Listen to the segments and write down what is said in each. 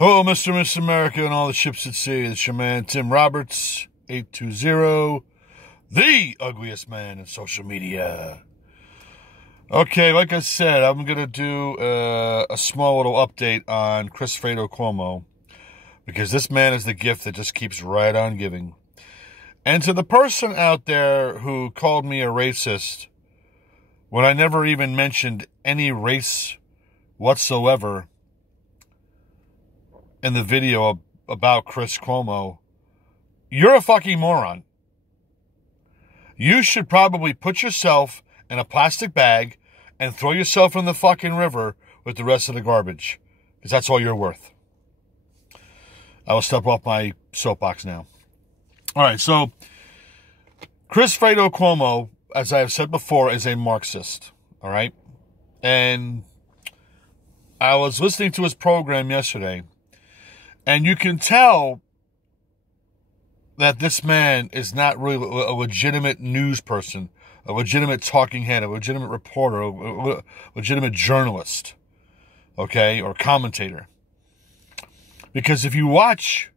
Hello, Mr. and Miss America and all the ships at sea. It's your man, Tim Roberts, 820, the ugliest man in social media. Okay, like I said, I'm going to do a small little update on fredo Cuomo, because this man is the gift that just keeps right on giving. And to the person out there who called me a racist when I never even mentioned any race whatsoever in the video about Chris Cuomo, you're a fucking moron. You should probably put yourself in a plastic bag and throw yourself in the fucking river with the rest of the garbage, because that's all you're worth. I will step off my soapbox now. All right, so fredo Cuomo, as I have said before, is a Marxist, all right? And I was listening to his program yesterday, and you can tell that this man is not really a legitimate news person, a legitimate talking head, a legitimate reporter, a legitimate journalist, okay, or commentator. Because if you watch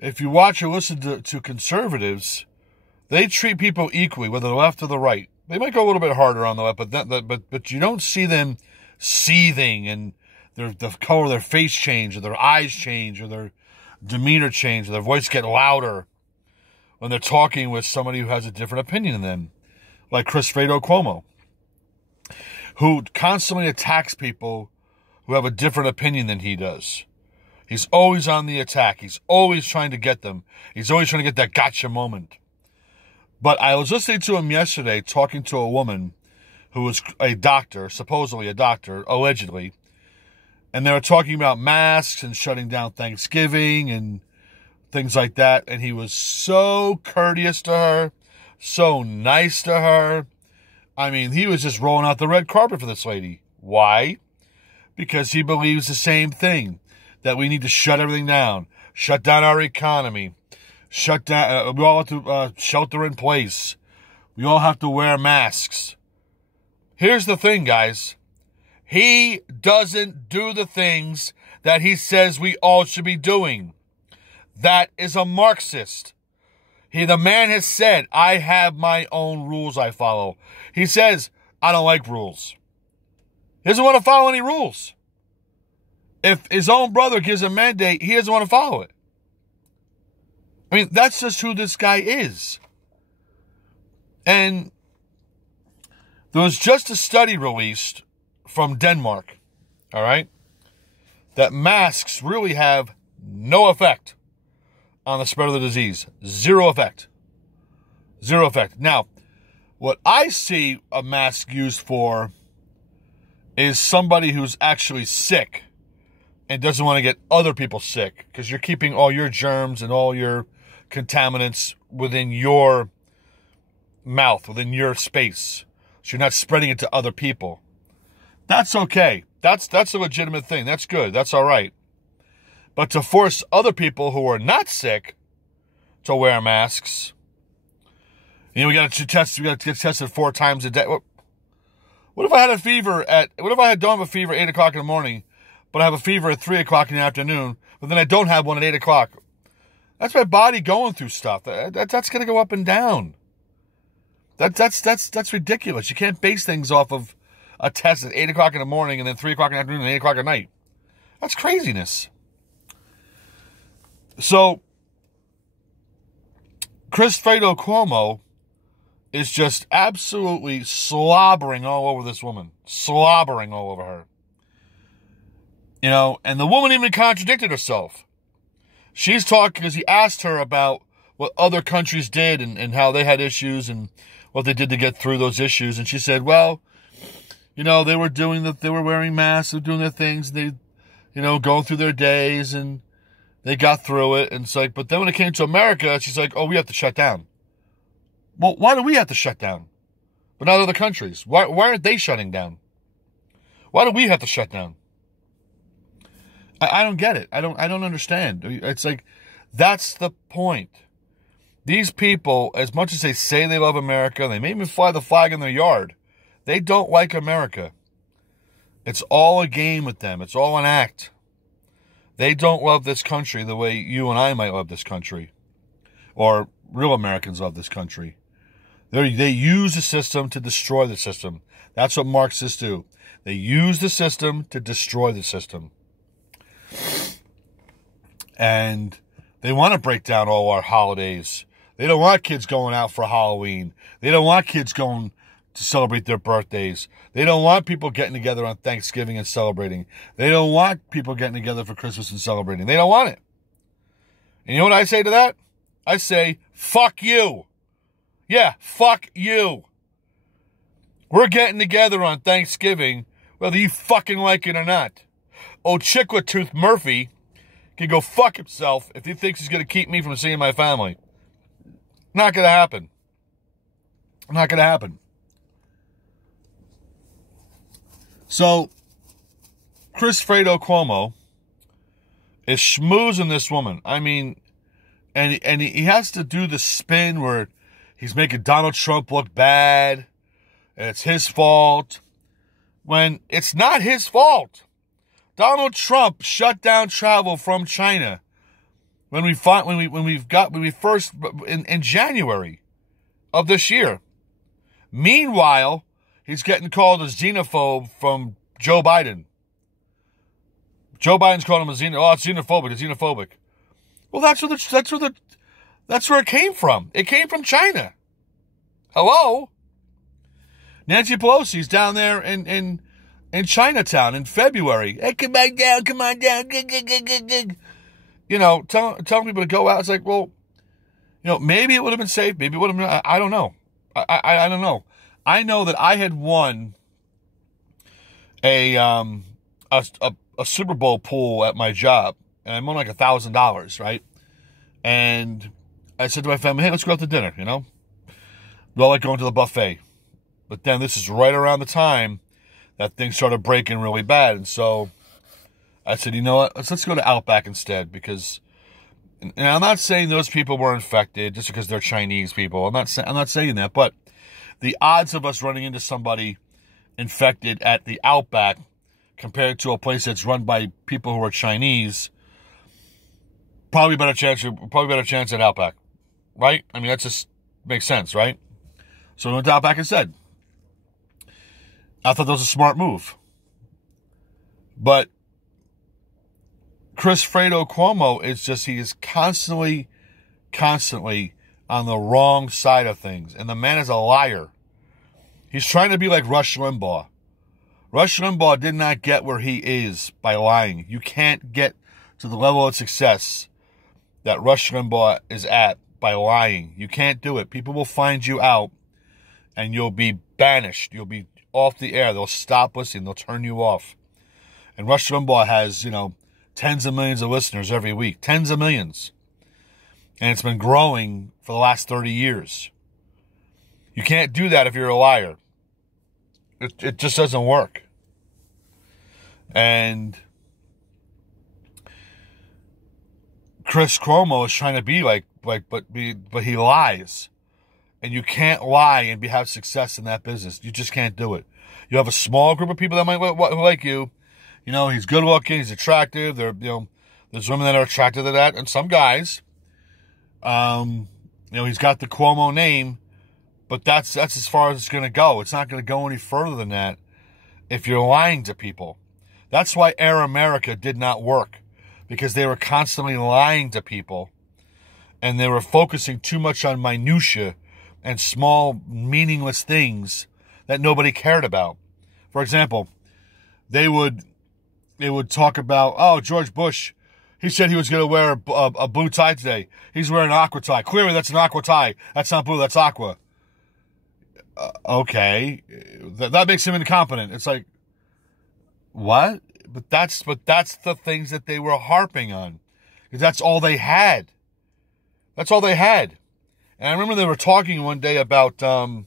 or listen to conservatives, they treat people equally, whether the left or the right. They might go a little bit harder on the left, but you don't see them seething and the color of their face change, or their eyes change, or their demeanor change, or their voice get louder when they're talking with somebody who has a different opinion than them, like fredo Cuomo, who constantly attacks people who have a different opinion than he does. He's always on the attack. He's always trying to get them. He's always trying to get that gotcha moment. But I was listening to him yesterday talking to a woman who was a doctor, supposedly a doctor, allegedly, and they were talking about masks and shutting down Thanksgiving and things like that. And he was so courteous to her, so nice to her. I mean, he was just rolling out the red carpet for this lady. Why? Because he believes the same thing, that we need to shut everything down, shut down our economy, shut down. We all have to shelter in place. We all have to wear masks. Here's the thing, guys. He doesn't do the things that he says we all should be doing. That is a Marxist. The man has said, I have my own rules I follow. He says, I don't like rules. He doesn't want to follow any rules. If his own brother gives a mandate, he doesn't want to follow it. I mean, that's just who this guy is. And there was just a study released from Denmark, all right, that masks really have no effect on the spread of the disease. Zero effect. Zero effect. Now, what I see a mask used for is somebody who's actually sick and doesn't want to get other people sick, because you're keeping all your germs and all your contaminants within your mouth, within your space. So you're not spreading it to other people. That's okay. That's a legitimate thing. That's good. That's all right. But to force other people who are not sick to wear masks, we got to test. We got to get tested 4 times a day. What if I had a fever don't have a fever at 8 o'clock in the morning, but I have a fever at 3 o'clock in the afternoon, but then I don't have one at 8 o'clock? That's my body going through stuff. That's going to go up and down. That's ridiculous. You can't base things off of a test at 8 o'clock in the morning and then 3 o'clock in the afternoon and 8 o'clock at night. That's craziness. So, fredo Cuomo is just absolutely slobbering all over this woman. Slobbering all over her. And the woman even contradicted herself. She's talking because he asked her about what other countries did and how they had issues and what they did to get through those issues. And she said, well, they were they were wearing masks, they were doing their things, they, going through their days, and they got through it. And it's like, but then when it came to America, she's like, oh, we have to shut down. Well, why do we have to shut down? But not other countries. Why aren't they shutting down? Why do we have to shut down? I don't get it. I don't understand. It's like, that's the point. These people, as much as they say they love America, they may even fly the flag in their yard, they don't like America. It's all a game with them. It's all an act. They don't love this country the way you and I might love this country, or real Americans love this country. They use the system to destroy the system. That's what Marxists do. They use the system to destroy the system. And they want to break down all our holidays. They don't want kids going out for Halloween. They don't want kids going to celebrate their birthdays. They don't want people getting together on Thanksgiving and celebrating. They don't want people getting together for Christmas and celebrating. They don't want it. And you know what I say to that? I say, fuck you. Yeah, fuck you. We're getting together on Thanksgiving, whether you fucking like it or not. Old Chickwatooth Murphy can go fuck himself if he thinks he's going to keep me from seeing my family. Not going to happen. Not going to happen. So, Fredo Cuomo is schmoozing this woman. I mean, and he has to do the spin where he's making Donald Trump look bad, and it's his fault, when it's not his fault. Donald Trump shut down travel from China in January of this year. Meanwhile, he's getting called a xenophobe from Joe Biden. Joe Biden's called him a xenophobe. Oh, it's xenophobic. It's xenophobic. Well, that's where it came from. It came from China. Hello? Nancy Pelosi's down there in Chinatown in February. Hey, come on down. You know, telling people to go out. It's like, well, you know, maybe it would have been safe. Maybe it would have been, I don't know. I don't know. I know that I had won a Super Bowl pool at my job, and I won like $1,000, right? And I said to my family, hey, let's go out to dinner, you know? We all like going to the buffet. But then this is right around the time that things started breaking really bad. And so I said, you know what? Let's go to Outback instead, because, and I'm not saying those people were infected just because they're Chinese people. I'm not saying that, but the odds of us running into somebody infected at the Outback compared to a place that's run by people who are Chinese, probably better chance at Outback, right? I mean, that just makes sense, right? So we went to Outback instead. I thought that was a smart move. But Fredo Cuomo he is constantly on the wrong side of things. And the man is a liar. He's trying to be like Rush Limbaugh. Rush Limbaugh did not get where he is by lying. You can't get to the level of success that Rush Limbaugh is at by lying. You can't do it. People will find you out and you'll be banished. You'll be off the air. They'll stop listening. They'll turn you off. And Rush Limbaugh has, you know, tens of millions of listeners every week. Tens of millions. And it's been growing for the last 30 years. You can't do that if you're a liar. It just doesn't work. And Chris Cuomo is trying to be but he lies. And you can't lie and have success in that business. You just can't do it. You have a small group of people that might like you. You know, he's good looking, he's attractive. There's women that are attracted to that, and some guys. He's got the Cuomo name, but that's as far as it's going to go. It's not going to go any further than that if you're lying to people. That's why Air America did not work, because they were constantly lying to people, and they were focusing too much on minutia and small, meaningless things that nobody cared about. For example, they would talk about, oh, George Bush, he said he was going to wear a blue tie today. He's wearing an aqua tie. Clearly, that's an aqua tie. That's not blue, that's aqua. Okay. That makes him incompetent. It's like, what? But that's the things that they were harping on. Because that's all they had. That's all they had. And I remember they were talking one day about the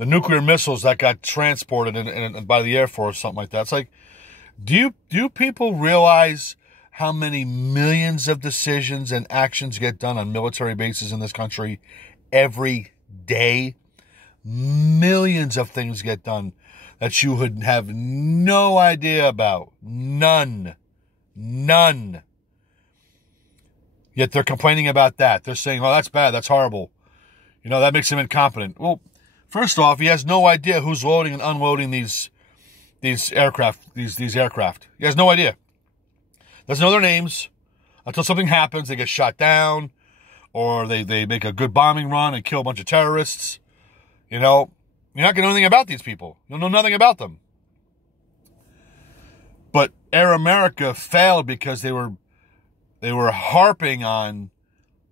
nuclear missiles that got transported by the Air Force, something like that. It's like, do people realize how many millions of decisions and actions get done on military bases in this country every day? Millions of things get done that you would have no idea about. None. None. Yet they're complaining about that. They're saying, oh, that's bad. That's horrible. You know, that makes him incompetent. Well, first off, he has no idea who's loading and unloading these aircraft, these aircraft. He has no idea. Doesn't know their names until something happens. They get shot down, or they make a good bombing run and kill a bunch of terrorists. You know, you're not going to know anything about these people. You'll know nothing about them. But Air America failed because they were harping on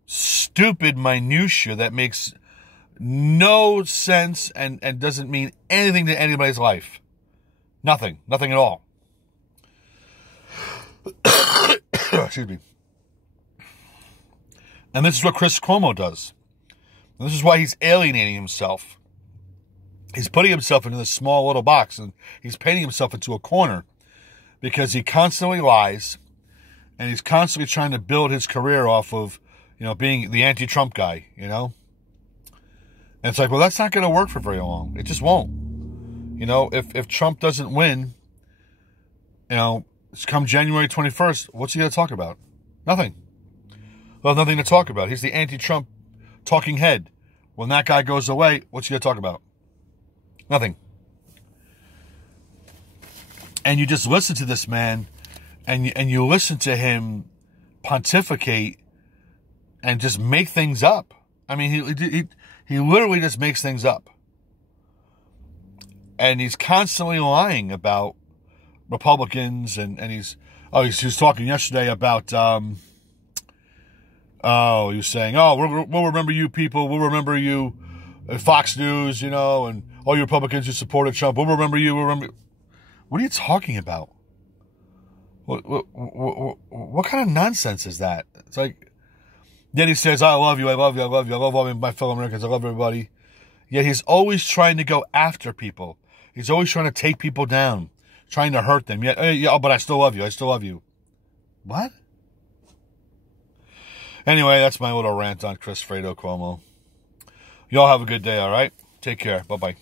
stupid minutia that makes no sense and doesn't mean anything to anybody's life. Nothing at all. Excuse me. And this is what Chris Cuomo does. And this is why he's alienating himself. He's putting himself into this small little box, and he's painting himself into a corner because he constantly lies, and he's constantly trying to build his career off of, you know, being the anti-Trump guy, you know? And it's like, well, that's not going to work for very long. It just won't. You know, if Trump doesn't win, you know, come January 21st, what's he going to talk about? Nothing. Well, nothing to talk about. He's the anti-Trump talking head. When that guy goes away, what's he going to talk about? Nothing. And you just listen to this man, and you listen to him pontificate and just make things up. I mean, he literally just makes things up. And he's constantly lying about Republicans, and he was talking yesterday about, he was saying, we'll remember you people, we'll remember you, Fox News, you know, and all you Republicans who supported Trump, we'll remember you, What are you talking about? What kind of nonsense is that? It's like, then he says, I love you, I love you, I love you, I love all my fellow Americans, I love everybody. Yet he's always trying to go after people. He's always trying to take people down, trying to hurt them. Yet, but I still love you, I still love you. What? Anyway, that's my little rant on Chris Fredo Cuomo. Y'all have a good day, all right? Take care. Bye-bye.